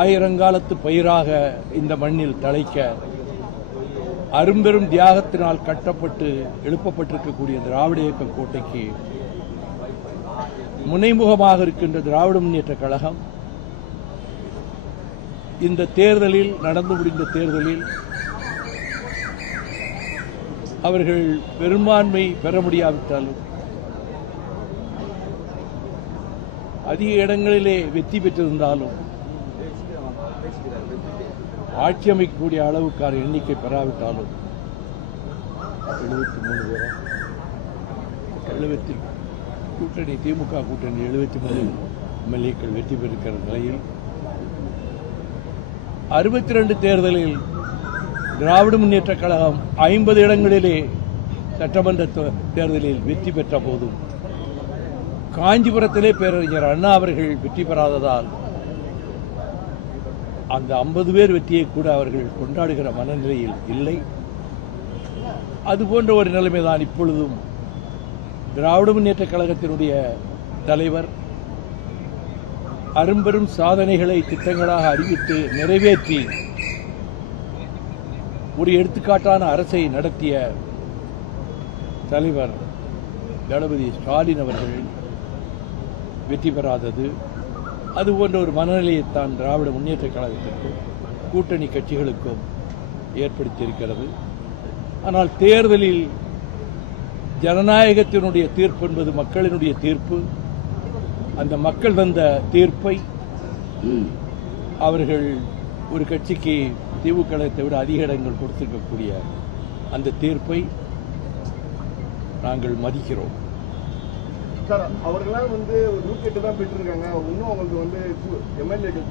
ஆயிரங்காலத்து பயிராக இந்த மண்ணில் தழைக்க அரும்பெரும் தியாகத்தினால் கட்டப்பட்டு எழுப்பப்பட்டிருக்கக்கூடிய திராவிட இயக்க கோட்டைக்கு முனைமுகமாக இருக்கின்ற திராவிட முன்னேற்றக் கழகம் இந்த தேர்தலில் நடந்து முடிந்த தேர்தலில் அவர்கள் பெரும்பான்மை பெற முடியாவிட்டாலும் அதிக இடங்களிலே வெற்றி பெற்றிருந்தாலும் ஆட்சி அமைக்கக்கூடிய அளவுக்கான எண்ணிக்கை பெறாவிட்டாலும் 73 பேரா 70 கூட்டணி திமுக கூட்டணி 73 எம்எல்ஏக்கள் வெற்றி பெறுகிற நிலையில் 62 தேர்தலில் திராவிட முன்னேற்றக் கழகம் 50 இடங்களிலே சட்டமன்ற தேர்தலில் வெற்றி பெற்ற போதும் காஞ்சிபுரத்திலே பேரறிஞர் அண்ணா அவர்கள் வெற்றி பெறாததால் அந்த 50 பேர் வெற்றியை கூட அவர்கள் கொண்டாடுகிற மனநிலையில் இல்லை. அதுபோன்ற ஒரு நிலைமைதான் இப்பொழுதும் திராவிட முன்னேற்றக் கழகத்தினுடைய தலைவர் அரும்பெரும் சாதனைகளை திட்டங்களாக அறிவித்து நிறைவேற்றி ஒரு எடுத்துக்காட்டான அரசை நடத்திய தலைவர் தளபதி ஸ்டாலின் அவர்கள் வெற்றி பெறாதது அதுபோன்ற ஒரு மனநிலையைத்தான் திராவிட முன்னேற்றக் கழகத்திற்கும் கூட்டணி கட்சிகளுக்கும் ஏற்படுத்தியிருக்கிறது. ஆனால் தேர்தலில் ஜனநாயகத்தினுடைய தீர்ப்பு என்பது மக்களினுடைய தீர்ப்பு. அந்த மக்கள் தந்த தீர்ப்பை அவர்கள் ஒரு கட்சிக்கு திமுக கழகத்தை விட அதிக இடங்கள் கொடுத்திருக்கக்கூடிய அந்த தீர்ப்பை நாங்கள் மதிக்கிறோம். சார், அவர்களாம் ஒரு 108 தான் பெற்றிருக்காங்க. இன்னும் அவங்களுக்கு எம்எல்ஏக்கள்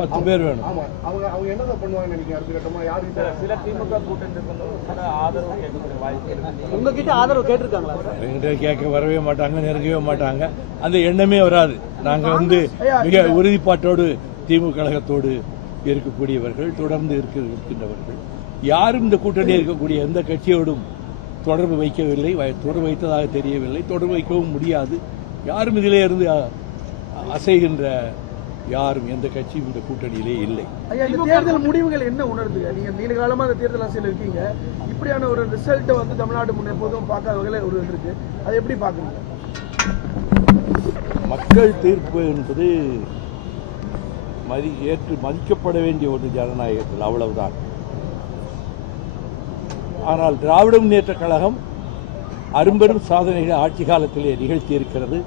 10 பேர் வேணும். ஆமா, அவங்க என்ன பண்ணுவாங்க நினைக்கிறீங்க? அடுத்த கட்டமா யாரு சில திமுக கூட்டணி ஆதரவு கேட்கக்கூடிய வாய்ப்பு உங்ககிட்ட ஆதரவு கேட்டிருக்காங்களா? எங்கிட்ட கேட்க வரவே மாட்டாங்க, நெருங்கவே மாட்டாங்க. அந்த எண்ணமே வராது. நாங்க மிக உறுதிப்பாட்டோடு திமுக கழகத்தோடு இருக்கக்கூடியவர்கள், தொடர்ந்து இருக்கின்றவர்கள். யாரும் இந்த கூட்டணியில் இருக்கக்கூடிய எந்த கட்சியோடும் தொடர்பு வைக்கவில்லை, தொடர்பு வைத்ததாக தெரியவில்லை, தொடர்பு வைக்கவும் முடியாது. யாரும் இதிலே இருந்து அசைகின்ற யாரும் எந்த கட்சியும் இந்த கூட்டணியிலே இல்லை. தேர்தல் முடிவுகள் என்ன உணர்ந்து? நீங்க நீண்ட காலமா அந்த தேர்தல் அரசியல் இருக்கீங்க, இப்படியான ஒரு ரிசல்ட்டை தமிழ்நாடு எப்போதும் பார்க்காத வகையில் ஒரு இருக்கு, அதை எப்படி பாக்குறீங்க? மக்கள் தீர்ப்பு என்பது ஏற்று மதிக்கப்பட வேண்டிய ஒரு ஜனநாயகத்தில், அவ்வளவுதான். ஆனால் திராவிட முன்னேற்றக் கழகம் அரும்பெரும் சாதனைகளை ஆட்சி காலத்திலே நிகழ்த்தியிருக்கிறது.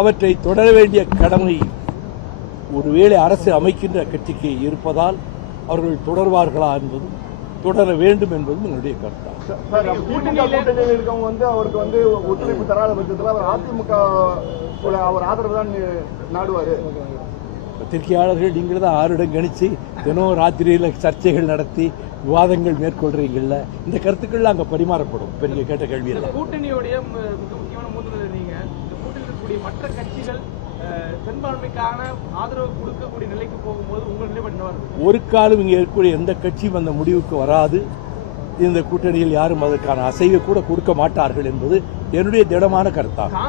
அவற்றை தொடர வேண்டிய கடமை ஒருவேளை அரசு அமைக்கின்ற கட்சிக்கு இருப்பதால் அவர்கள் தொடர்வார்களா என்பதும் தொடர வேண்டும் என்பதும் என்னுடைய கருத்தாகும். கூட்டணியில் இருக்கவங்க அவருக்கு ஒத்துழைப்பு தராத பட்சத்தில் அவர் அதிமுக அவர் ஆதரவு தான் நாடுவாரு. பத்திரிகையாளர்கள் நீங்கள் தான் 6 இடம் கணிச்சு தினம் ராத்திரியில் சர்ச்சைகள் நடத்தி விவாதங்கள் மேற்கொள்றீங்கல்ல, இந்த கருத்துக்கள் அங்கே பரிமாறப்படும். பெரிய கேட்ட கேள்வி இல்லை. கூட்டணியுடைய முக்கியமான மூத்த நீங்க இந்த கூட்டணியில் இருக்கக்கூடிய மற்ற கட்சிகள் பெரும்பான்மைக்கான ஆதரவு கொடுக்கக்கூடிய நிலைக்கு போகும்போது உங்கள் நிலைப்பாடு ஒரு காலம் இங்கே இருக்கக்கூடிய எந்த கட்சியும் அந்த முடிவுக்கு வராது. இந்த கூட்டணியில் யாரும் அதற்கான அசைவை கூட கொடுக்க மாட்டார்கள் என்பது என்னுடைய திடமான கருத்தாகும்.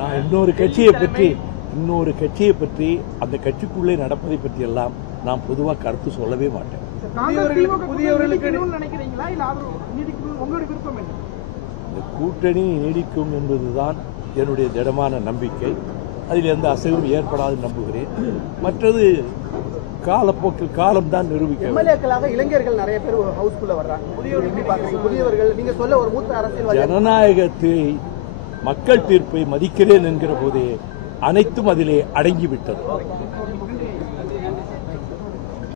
நான் இன்னொரு கட்சியை பற்றி அந்த கட்சிக்குள்ளே நடப்பதை பற்றி எல்லாம் நான் பொதுவாக கருத்து சொல்லவே மாட்டேன். இந்த கூட்டணி நீடிக்கும் என்பதுதான் என்னுடைய திடமான நம்பிக்கை. அதில் எந்த அசைவும் ஏற்படாது நம்புகிறேன். மற்றது காலப்போக்கில் காலம்தான் நிரூபிக்கும். எம்எல்ஏக்களாக இளைஞர்கள் நிறைய பேர் ஹவுஸ்குள்ள வர்றாங்க. புதியவர்கள் நீங்க சொல்ல ஒரு மூத்த அரசியல் ஜனநாயகத்தை மக்கள் தீர்ப்பை மதிக்கிறேன் என்கிற போதே அனைத்தும் அதிலே அடங்கிவிட்டது.